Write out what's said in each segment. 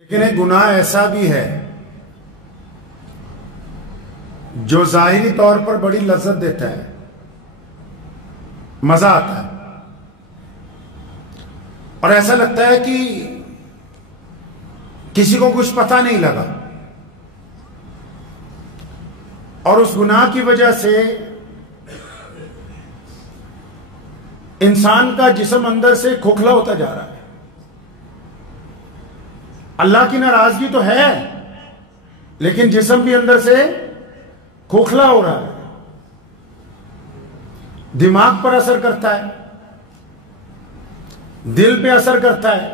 لیکن ایک گناہ ایسا بھی ہے جو ظاہری طور پر بڑی لذت دیتا ہے، مزہ آتا ہے، اور ایسا لگتا ہے کہ کسی کو کچھ پتہ نہیں لگا، اور اس گناہ کی وجہ سے انسان کا جسم اندر سے کھوکھلا ہوتا جا رہا ہے۔ اللہ کی ناراضگی تو ہے، لیکن جسم بھی اندر سے کھوکھلا ہو رہا ہے، دماغ پر اثر کرتا ہے، دل پہ اثر کرتا ہے،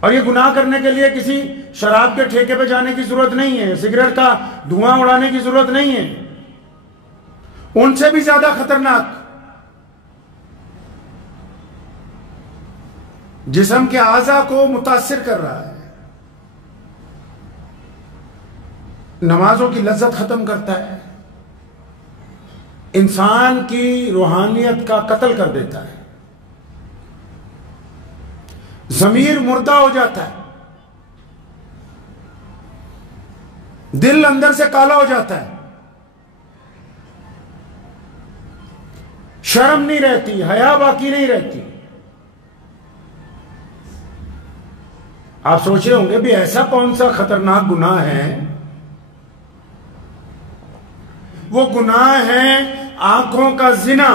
اور یہ گناہ کرنے کے لیے کسی شراب کے ٹھیکے پہ جانے کی ضرورت نہیں ہے، سگریٹ کا دھواں اڑانے کی ضرورت نہیں ہے، ان سے بھی زیادہ خطرناک جسم کے اعضاء کو متاثر کر رہا ہے، نمازوں کی لذت ختم کرتا ہے، انسان کی روحانیت کا قتل کر دیتا ہے، ضمیر مردہ ہو جاتا ہے، دل اندر سے کالا ہو جاتا ہے، شرم نہیں رہتی، حیا باقی نہیں رہتی۔ آپ سوچ رہے ہوں گے بھی ایسا کون سا خطرناک گناہ ہے؟ وہ گناہ ہے آنکھوں کا زنا۔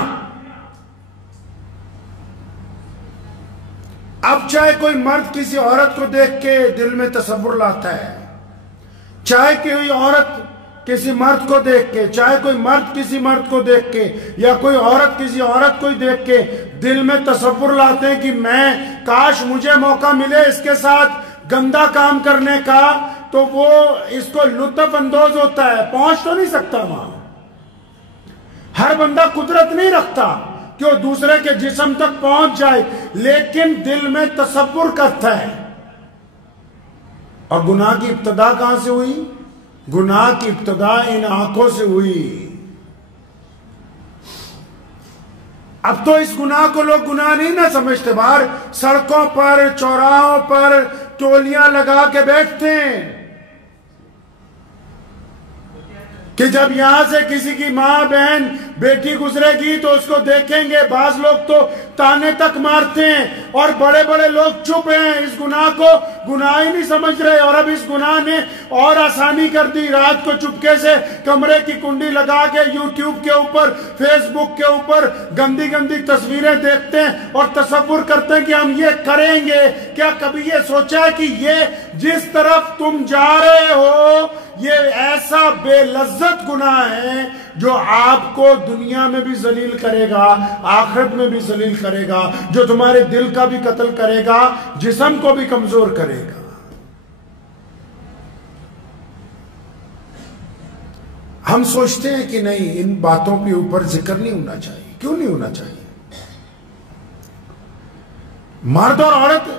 اب چاہے کوئی مرد کسی عورت کو دیکھ کے دل میں تصور لاتا ہے، چاہے کوئی عورت کسی مرد کو دیکھ کے، چاہے کوئی مرد کسی مرد کو دیکھ کے، یا کوئی عورت کسی عورت کو دیکھ کے دل میں تصور لاتے ہیں کہ میں کاش مجھے موقع ملے اس کے ساتھ گندا کام کرنے کا، تو وہ اس کو لطف اندوز ہوتا ہے، پہنچ تو نہیں سکتا وہاں۔ ہر بندہ قدرت نہیں رکھتا کہ وہ دوسرے کے جسم تک پہنچ جائے، لیکن دل میں تصور کرتا ہے۔ اور گناہ کی ابتدا کہاں سے ہوئی؟ گناہ کی ابتدا ان آنکھوں سے ہوئی۔ اب تو اس گناہ کو لوگ گناہ نہیں نہ سمجھتے، باہر سڑکوں پر چوراہوں پر ٹولیاں لگا کے بیٹھتے ہیں کہ جب یہاں سے کسی کی ماں بہن بیٹی گزرے گی تو اس کو دیکھیں گے، بعض لوگ تو تانے تک مارتے ہیں، اور بڑے بڑے لوگ چپ ہیں، اس گناہ کو گناہ ہی نہیں سمجھ رہے، اور اب اس گناہ نے اور آسانی کر دی۔ رات کو چپکے سے کمرے کی کنڈی لگا کے یوٹیوب کے اوپر، فیس بک کے اوپر گندی گندی تصویریں دیکھتے ہیں اور تصور کرتے ہیں کہ ہم یہ کریں گے۔ کیا کبھی یہ سوچا ہے کہ یہ جس طرف تم جا رہے ہو یہ ایسا بے لذت گناہ ہے جو آپ کو دنیا میں بھی ذلیل کرے گا، آخرت میں بھی ذلیل کرے گا، جو تمہارے دل کا بھی قتل کرے گا، جسم کو بھی کمزور کرے گا۔ ہم سوچتے ہیں کہ نہیں، ان باتوں کے اوپر ذکر نہیں ہونا چاہیے۔ کیوں نہیں ہونا چاہیے؟ مرد اور عورت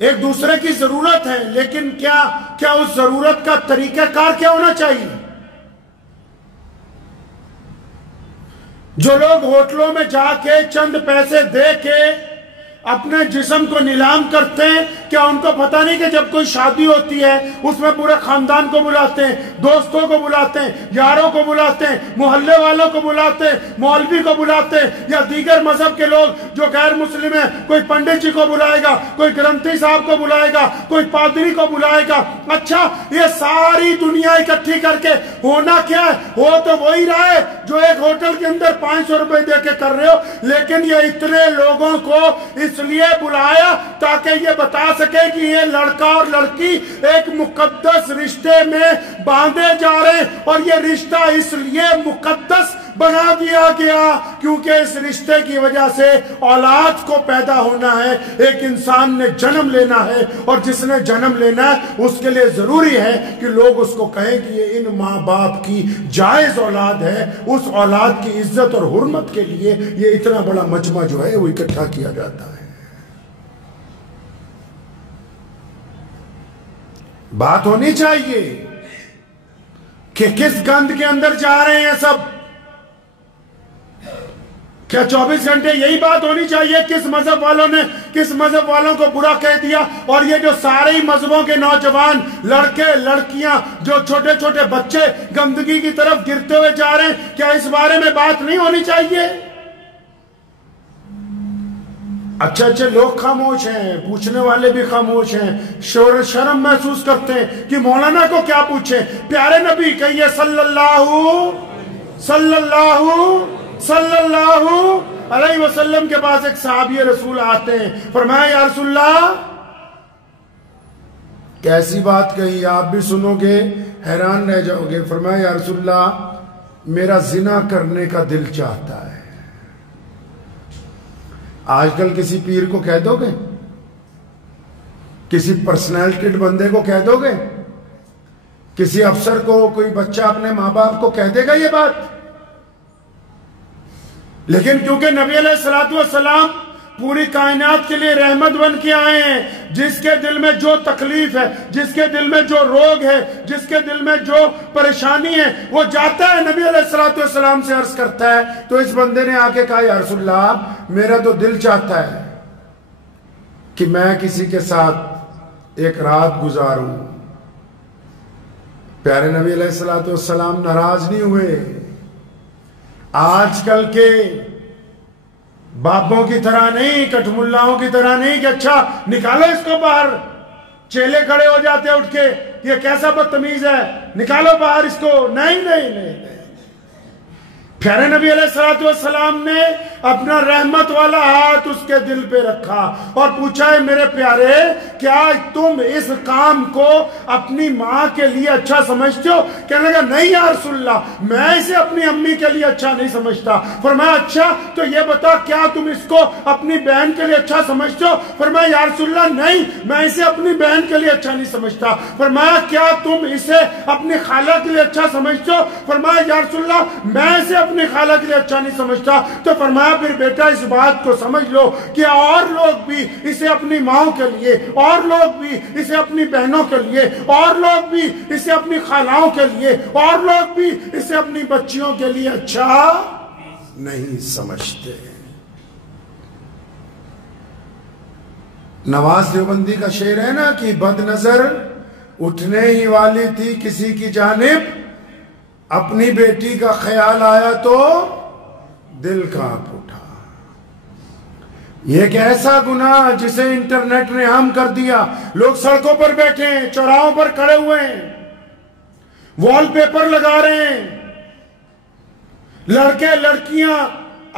ایک دوسرے کی ضرورت ہے، لیکن کیا اس ضرورت کا طریقہ کار کیا ہونا چاہیے؟ جو لوگ ہوٹلوں میں جا کے چند پیسے دے کے اپنے جسم کو نیلام کرتے ہیں، کیا ان کو پتہ نہیں کہ جب کوئی شادی ہوتی ہے اس میں پورے خاندان کو بلاتے ہیں، دوستوں کو بلاتے ہیں، یاروں کو بلاتے ہیں، محلے والوں کو بلاتے ہیں، مولوی کو بلاتے ہیں، یا دیگر مذہب کے لوگ جو غیر مسلم ہیں، کوئی پنڈت جی کو بلائے گا، کوئی گرنتھی صاحب کو بلائے گا، کوئی پادری کو بلائے گا۔ اچھا، یہ ساری دنیا اکٹھی کر کے ہونا کیا ہے؟ ہو تو وہی رہا ہے جو ایک ہوٹل کے اندر 500 روپے دے کے کر رہے ہو، لیکن یہ اتنے لوگوں کو اس لیے بلایا تاکہ یہ بتا سکے کہ یہ لڑکا اور لڑکی ایک مقدس رشتے میں باندھے جا رہے ہیں، اور یہ رشتہ اس لیے مقدس بنا دیا گیا کیونکہ اس رشتے کی وجہ سے اولاد کو پیدا ہونا ہے، ایک انسان نے جنم لینا ہے، اور جس نے جنم لینا ہے اس کے لیے ضروری ہے کہ لوگ اس کو کہیں کہ یہ ان ماں باپ کی جائز اولاد ہے۔ اس اولاد کی عزت اور حرمت کے لیے یہ اتنا بڑا مجمع جو ہے وہ اکٹھا کیا جاتا ہے۔ بات ہونی چاہیے کہ کس گند کے اندر جا رہے ہیں سب۔ کیا 24 گھنٹے یہی بات ہونی چاہیے کس مذہب والوں نے کس مذہب والوں کو برا کہہ دیا، اور یہ جو سارے ہی مذہبوں کے نوجوان لڑکے لڑکیاں جو چھوٹے چھوٹے بچے گندگی کی طرف گرتے ہوئے جا رہے ہیں، کیا اس بارے میں بات نہیں ہونی چاہیے؟ اچھے لوگ خاموش ہیں، پوچھنے والے بھی خاموش ہیں، شرم محسوس کرتے ہیں کہ مولانا کو کیا پوچھیں۔ پیارے نبی کہیے صلی اللہ علیہ وسلم کے پاس ایک صحابی رسول آتے ہیں، فرمایا یا رسول اللہ، کیسی بات کہی، آپ بھی سنو گے حیران رہ جاؤ گے۔ فرمایا یا رسول اللہ، میرا زنا کرنے کا دل چاہتا ہے۔ آج کل کسی پیر کو کہہ دو گے، کسی پرسنالٹیڈ بندے کو کہہ دو گے، کسی افسر کو، کوئی بچہ اپنے ماں باپ کو کہہ دے گا یہ بات؟ لیکن کیونکہ نبی علیہ الصلوۃ والسلام پوری کائنات کے لیے رحمت بن کے آئے ہیں، جس کے دل میں جو تکلیف ہے، جس کے دل میں جو روگ ہے، جس کے دل میں جو پریشانی ہے، وہ جاتا ہے نبی علیہ الصلوۃ والسلام سے عرض کرتا ہے۔ تو اس بندے نے آ کے کہا یا رسول اللہ، میرا تو دل چاہتا ہے کہ میں کسی کے ساتھ ایک رات گزاروں۔ پیارے نبی علیہ الصلوۃ والسلام ناراض نہیں ہوئے۔ آج کل کے بابوں کی طرح نہیں، کٹملاؤں کی طرح نہیں کہ اچھا نکالو اس کو باہر، چیلے کھڑے ہو جاتے اٹھ کے، یہ کیسا بدتمیز ہے، نکالو باہر اس کو۔ نہیں، پیارے نبی علیہ الصلوۃ والسلام نے اپنا رحمت والا ہاتھ اس کے دل پہ رکھا اور پوچھا ہے میرے پیارے، کیا تم اس کام کو اپنی ماں کے لیے اچھا سمجھتے ہو؟ کہنے لگا نہیں یا رسول اللہ، میں اسے اپنی امی کے لیے اچھا نہیں سمجھتا۔ فرمایا اچھا تو یہ بتا، کیا تم اس کو اپنی بہن کے لیے اچھا سمجھتے ہو؟ فرمایا یا رسول اللہ نہیں، میں اسے اپنی بہن کے لیے اچھا نہیں سمجھتا۔ فرمایا کیا تم اسے اپنی خالہ کے لیے اچھا سمجھتے ہو؟ فرمایا یا رسول اللہ میں اسے اپنی خالہ کے لیے اچھا نہیں سمجھتا۔ تو فرمایا پھر بیٹا اس بات کو سمجھ لو کہ اور لوگ بھی اسے اپنی ماں کے لیے، اور لوگ بھی اسے اپنی بہنوں کے لیے، اور لوگ بھی اسے اپنی خالوں کے لیے، اور لوگ بھی اسے اپنی بچیوں کے لیے اچھا نہیں سمجھتے۔ نواز دیوبندی کا شعر ہے نا کہ بد نظر اٹھنے ہی والی تھی کسی کی جانب، اپنی بیٹی کا خیال آیا تو دل کانپ اٹھا۔ یہ ایک ایسا گناہ جسے انٹرنیٹ نے عام کر دیا۔ لوگ سڑکوں پر بیٹھے ہیں، چوراہوں پر کھڑے ہوئے ہیں، وال پیپر لگا رہے ہیں، لڑکے لڑکیاں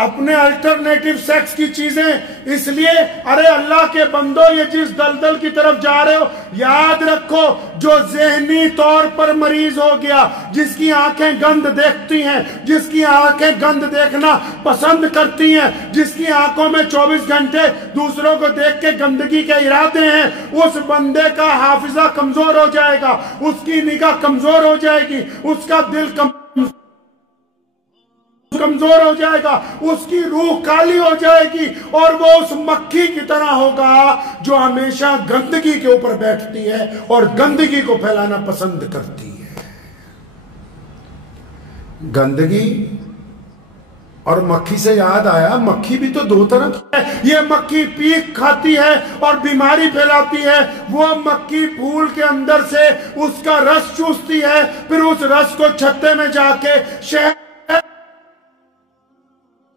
اپنے الٹرنیٹو سیکس کی چیزیں، اس لیے ارے اللہ کے بندو یہ جس دلدل کی طرف جا رہے ہو یاد رکھو، جو ذہنی طور پر مریض ہو گیا، جس کی آنکھیں گند دیکھتی ہیں، جس کی آنکھیں گند دیکھنا پسند کرتی ہیں، جس کی آنکھوں میں 24 گھنٹے دوسروں کو دیکھ کے گندگی کے ارادے ہیں، اس بندے کا حافظہ کمزور ہو جائے گا، اس کی نگاہ کمزور ہو جائے گی، اس کا دل کمزور ہو جائے گا، اس کی روح کالی ہو جائے گی، اور وہ اس مکھی کی طرح ہوگا جو ہمیشہ گندگی کے اوپر بیٹھتی ہے اور گندگی کو پھیلانا پسند کرتی ہے۔ گندگی اور مکھی سے یاد آیا، مکھی بھی تو دو طرح کی ہے۔ یہ مکھی پیک کھاتی ہے اور بیماری پھیلاتی ہے، وہ مکھی پھول کے اندر سے اس کا رس چوستی ہے، پھر اس رس کو چھتے میں جا کے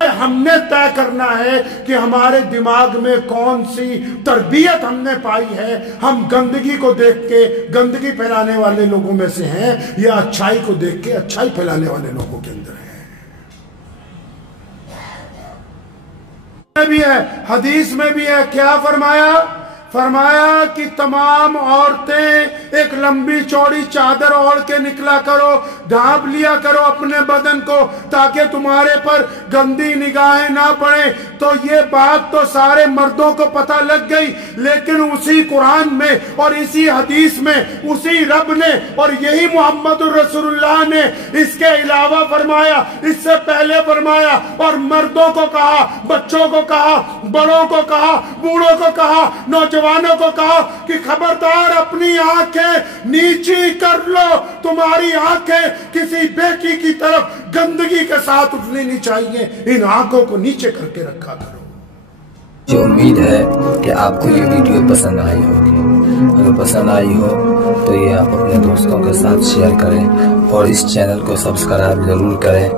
ہم نے طے کرنا ہے کہ ہمارے دماغ میں کون سی تربیت ہم نے پائی ہے۔ ہم گندگی کو دیکھ کے گندگی پھیلانے والے لوگوں میں سے ہیں یا اچھائی کو دیکھ کے اچھائی پھیلانے والے لوگوں کے اندر ہیں؟ بھی ہے، حدیث میں بھی ہے، کیا فرمایا کہ تمام عورتیں ایک لمبی چوڑی چادر اوڑھ کے نکلا کرو، ڈھانپ لیا کرو اپنے بدن کو تاکہ تمہارے پر گندی نگاہیں نہ پڑیں۔ تو یہ بات تو سارے مردوں کو پتہ لگ گئی، لیکن اسی قرآن میں اور اسی حدیث میں اسی رب نے اور یہی محمد الرسول اللہ نے اس کے علاوہ فرمایا، اس سے پہلے فرمایا، اور مردوں کو کہا، بچوں کو کہا، بڑوں کو کہا، بوڑھوں کو کہا، نوجوانوں کو کہا کہ خبردار اپنی آنکھیں نیچی کر لو، تمہاری آنکھیں کسی بیٹی کی طرف گندگی کے ساتھ اٹھنی نہیں چاہیے، ان آنکھوں کو نیچے کر کے رکھا کرو۔ مجھے امید ہے کہ آپ کو یہ ویڈیو پسند آئی ہوگی۔ اگر پسند آئی ہو تو یہ آپ اپنے دوستوں کے ساتھ شیئر کریں اور اس چینل کو سبسکرائب ضرور کریں۔